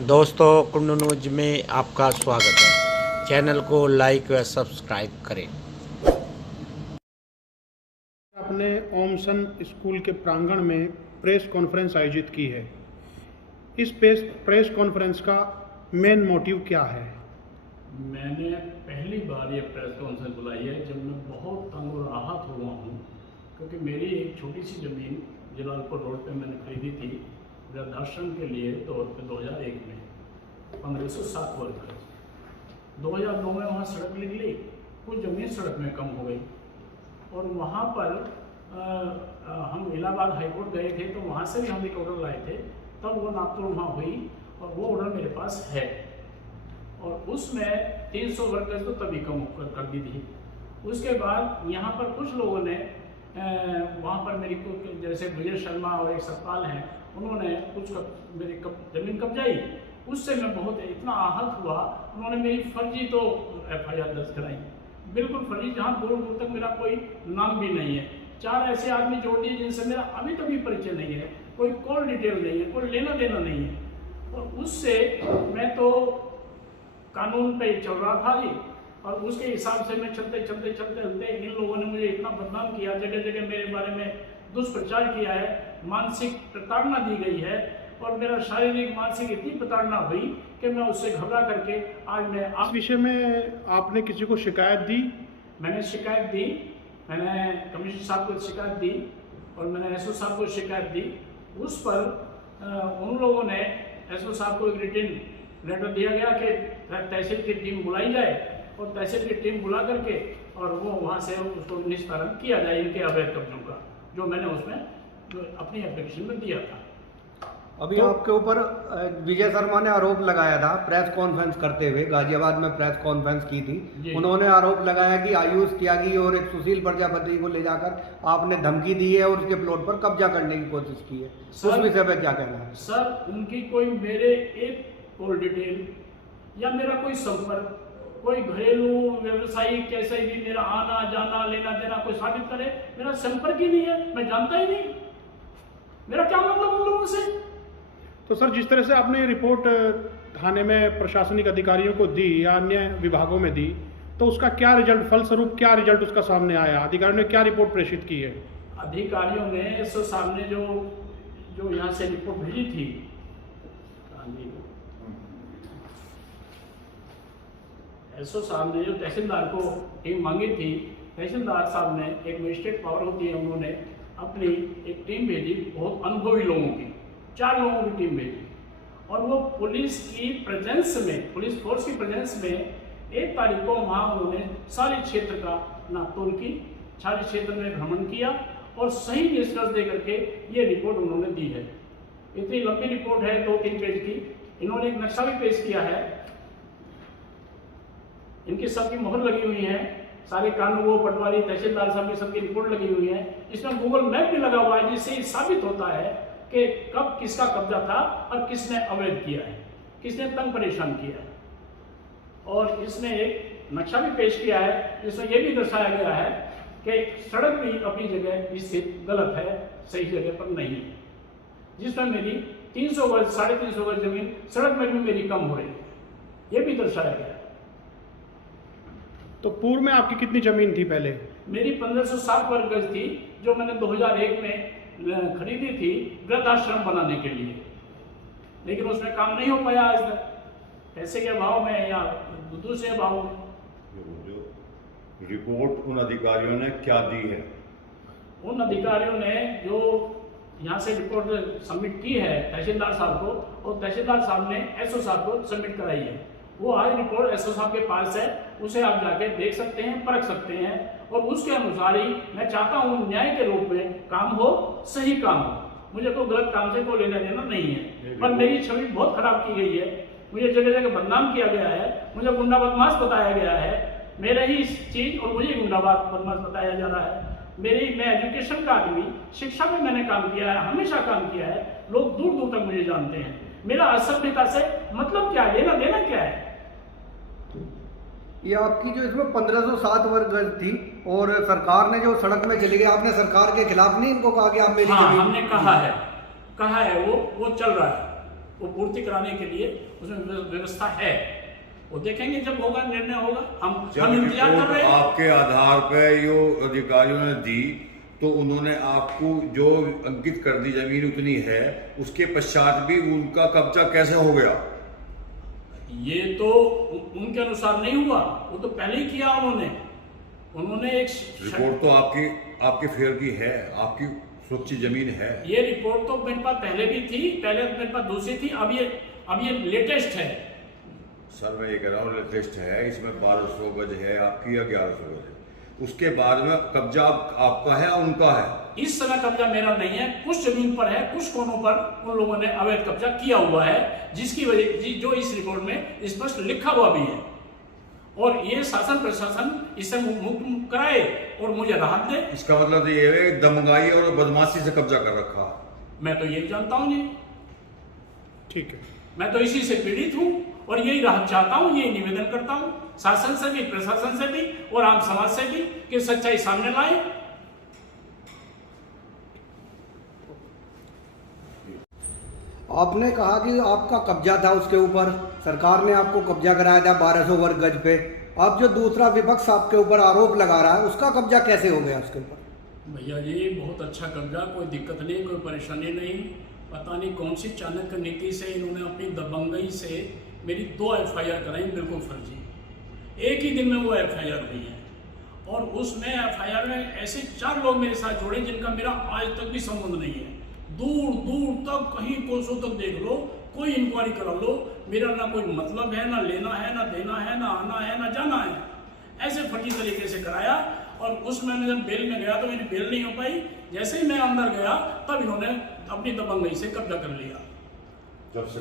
दोस्तों कुंडू न्यूज में आपका स्वागत है। चैनल को लाइक व सब्सक्राइब करें। आपने ओमसन स्कूल के प्रांगण में प्रेस कॉन्फ्रेंस आयोजित की है। इस प्रेस कॉन्फ्रेंस का मेन मोटिव क्या है? मैंने पहली बार ये प्रेस कॉन्फ्रेंस बुलाई है जब मैं बहुत तंग और आहत हुआ हूँ, क्योंकि मेरी एक छोटी सी ज़मीन जलालपुर रोड पे मैंने खरीदी थी वृद्धाश्रम के लिए तौर पे 2001 में 1507 वर्ग गज। 2002 में वहाँ सड़क निकली, कुछ ज़मीन सड़क में कम हो गई और वहाँ पर हम इलाहाबाद हाईकोर्ट गए थे, तो वहाँ से भी हम एक ऑर्डर लाए थे, तब वो नापतोड़ वहाँ हुई और वो ऑर्डर मेरे पास है और उसमें 300 वर्ग गज तो तभी कम कर दी थी। उसके बाद यहाँ पर कुछ लोगों ने वहाँ पर मेरी को जैसे विजय शर्मा और एक सतपाल हैं, उन्होंने कुछ मेरी ज़मीन कब्जाई। उससे मैं बहुत इतना आहत हुआ, उन्होंने मेरी फर्जी तो FIR दर्ज कराई, बिल्कुल फर्जी, जहाँ दूर दूर तक मेरा कोई नाम भी नहीं है। 4 ऐसे आदमी जोड़ दिए जिनसे मेरा अभी तक भी परिचय नहीं है, कोई कॉल डिटेल नहीं है, कोई लेना देना नहीं है। और उससे मैं तो कानून पे चल रहा था जी, और उसके हिसाब से मैं चलते इन लोगों ने मुझे इतना बदनाम किया, जगह जगह मेरे बारे में दुष्प्रचार किया है, मानसिक प्रताड़ना दी गई है और मेरा शारीरिक मानसिक इतनी प्रताड़ना हुई कि मैं उससे घबरा करके आज मैं इस विषय में आपने किसी को शिकायत दी? मैंने शिकायत दी, मैंने कमिश्नर साहब को शिकायत दी और मैंने SO साहब को शिकायत दी। उस पर उन लोगों ने SO साहब को एक रिटन लेटर दिया गया कि तहसील की टीम बुलाई जाए और तहसील की टीम बुला करके और वो वहाँ से उसको निस्तारण किया जाए इनके अवैध कब्जों का, जो मैंने उसमें अपनी एप्लीकेशन में दिया था। अभी तो आपके ऊपर विजय शर्मा ने आरोप लगाया था प्रेस कॉन्फ्रेंस करते हुए, गाजियाबाद में प्रेस कॉन्फ्रेंस की थी। उन्होंने आरोप लगाया कि आयुष त्यागी और एक सुशील प्रजापति को ले जाकर आपने धमकी दी है और उसके प्लॉट पर कब्जा करने की कोशिश की है। उस विषय पर क्या कहना है? सर, उनकी कोई मेरे एक कॉल डिटेल या मेरा कोई संपर्क, कोई घरेलू व्यवसायी कैसे भी मेरा आना जाना लेना देना कोई साबित करे, मेरा संपर्क ही नहीं है, मैं जानता ही नहीं, मेरा क्या मतलब उन लोगों से। तो सर, जिस तरह से आपने रिपोर्ट थाने में प्रशासनिक अधिकारियों को दी या अन्य विभागों में दी, तो उसका क्या रिजल्ट, फलस्वरूप क्या रिजल्ट उसका सामने आया? अधिकारियों ने क्या रिपोर्ट प्रेषित की है? अधिकारियों ने SO साहब ने जो यहाँ से रिपोर्ट भेजी थी, SO साहब ने जो तहसीलदार को टीम मांगी थी, तहसीलदार साहब ने, एक मजिस्ट्रेट पावर होती है, उन्होंने अपनी एक टीम भेजी, बहुत अनुभवी लोगों की, 4 लोगों की टीम भेजी और वो पुलिस की प्रेजेंस में, पुलिस फोर्स की प्रेजेंस में 1 तारीख को वहाँ उन्होंने सारे क्षेत्र का नापतोल की, सारे क्षेत्र में भ्रमण किया और सही निष्कर्ष दे करके ये रिपोर्ट उन्होंने दी है। इतनी लंबी रिपोर्ट है, 2-3 पेज की। इन्होंने एक नक्शा भी पेश किया है, इनकी सबकी मोहर लगी हुई है, सारे कानून पटवारी तहसीलदार साहब की सबकी रिपोर्ट लगी हुई है। इसमें गूगल मैप भी लगा हुआ है, जिससे साबित होता है कि कब किसका कब्जा था और किसने अवैध किया है, किसने तंग परेशान किया है। और इसने एक नक्शा भी पेश किया है जिसमें यह भी दर्शाया गया है कि सड़क भी अपनी जगह स्थित गलत है, सही जगह पर नहीं है, जिसमें मेरी 300 वर्ग 350 वर्ग जमीन सड़क में भी मेरी कम हो रही है, यह भी दर्शाया गया है। तो पूर्व में आपकी कितनी जमीन थी? पहले मेरी 1507 वर्ग गज थी, जो मैंने 2001 में खरीदी थी वृद्धाश्रम बनाने के लिए, लेकिन उसमें काम नहीं हो पाया आज तक, पैसे के अभाव में या दूसरे अभाव में। रिपोर्ट उन अधिकारियों ने क्या दी है? उन अधिकारियों ने जो यहाँ से रिपोर्ट सबमिट की है तहसीलदार साहब को, और तहसीलदार साहब ने SO साहब को सबमिट कराई है। वो आज रिपोर्ट SO साहब के पास है, उसे आप जाके देख सकते हैं, परख सकते हैं और उसके अनुसार ही मैं चाहता हूँ न्याय के रूप में काम हो, सही काम हो। मुझे तो गलत काम से कोई लेना देना नहीं है, पर मेरी छवि बहुत खराब की गई है, मुझे जगह जगह बदनाम किया गया है, मुझे गुंडा बदमाश बताया गया है, मेरे ही चीज़ और मुझे गुंडा बदमाश बताया जा रहा है। मैं एजुकेशन का आदमी, शिक्षा में मैंने काम किया है, हमेशा काम किया है, लोग दूर दूर तक मुझे जानते हैं। मेरा असभ्यता से मतलब क्या है, लेना देना क्या है? ये आपकी जो इसमें 1507 वर्ग गज थी और सरकार ने जो सड़क में चली गई, आपने सरकार के खिलाफ नहीं इनको कहा कि आप मेरी हाँ, हमने कहा है, वो चल रहा है। वो पूर्ति कराने के लिए उसमें व्यवस्था है। वो देखेंगे जब होगा, निर्णय होगा। हम इंतजार कर रहे हैं। आपके आधार पे जो अधिकारियों ने दी तो उन्होंने आपको जो अंकित कर दी जमीन उतनी है, उसके पश्चात भी उनका कब्जा कैसे हो गया? ये तो उनके अनुसार नहीं हुआ, वो तो पहले ही किया उन्होंने एक रिपोर्ट तो आपके फेयर की है, आपकी सुरक्षित जमीन है। ये रिपोर्ट तो मेरे पास पहले भी थी, पहले मेरे पास दूसरी थी, अब ये लेटेस्ट है। सर मैं ये कह रहा हूँ लेटेस्ट है, इसमें 1200 गज है आपकी या 1100 गज है, उसके बाद में कब्जा आपका है या उनका है? इस समय कब्जा मेरा नहीं है, कुछ जमीन पर है, कुछ कोनों पर उन लोगों ने अवैध कब्जा किया हुआ है, जिसकी वजह जो इस रिपोर्ट में स्पष्ट लिखा हुआ भी है। और ये शासन प्रशासन इससे मुक्त कराए और मुझे राहत दे। इसका मतलब ये है दमगाई और बदमाशी से कब्जा कर रखा। मैं तो यही जानता हूँ जी, ठीक है। मैं तो इसी से पीड़ित हूँ और यही राहत चाहता हूँ, यही निवेदन करता हूँ शासन से भी, प्रशासन से भी और आम समाज से भी कि सच्चाई सामने लाए। आपने कहा कि आपका कब्जा था उसके ऊपर, सरकार ने आपको कब्जा कराया था 1200 वर्ग गज पे। अब जो दूसरा विपक्ष आपके ऊपर आरोप लगा रहा है, उसका कब्जा कैसे हो गया उसके ऊपर? भैया जी बहुत अच्छा कब्जा, कोई दिक्कत नहीं, कोई परेशानी नहीं। पता नहीं कौन सी चाणक्य नीति से इन्होंने अपनी दबंगई से मेरी 2 FIR कराई, बिल्कुल फर्जी। एक ही दिन में वो FIR हुई है और उसमें FIR में ऐसे 4 लोग मेरे साथ जुड़े जिनका मेरा आज तक भी संबंध नहीं है। दूर दूर तक, कहीं कोसों तक देख लो, कोई इंक्वायरी करा लो, मेरा ना कोई मतलब है, ना लेना है, ना देना है, ना आना है, ना जाना है। ऐसे फर्जी तरीके से कराया और उसमें मैं जब बेल में गया तो मेरी बेल नहीं हो पाई। जैसे ही मैं अंदर गया तब इन्होंने अपनी दबंगई से कब्जा कर लिया। जब से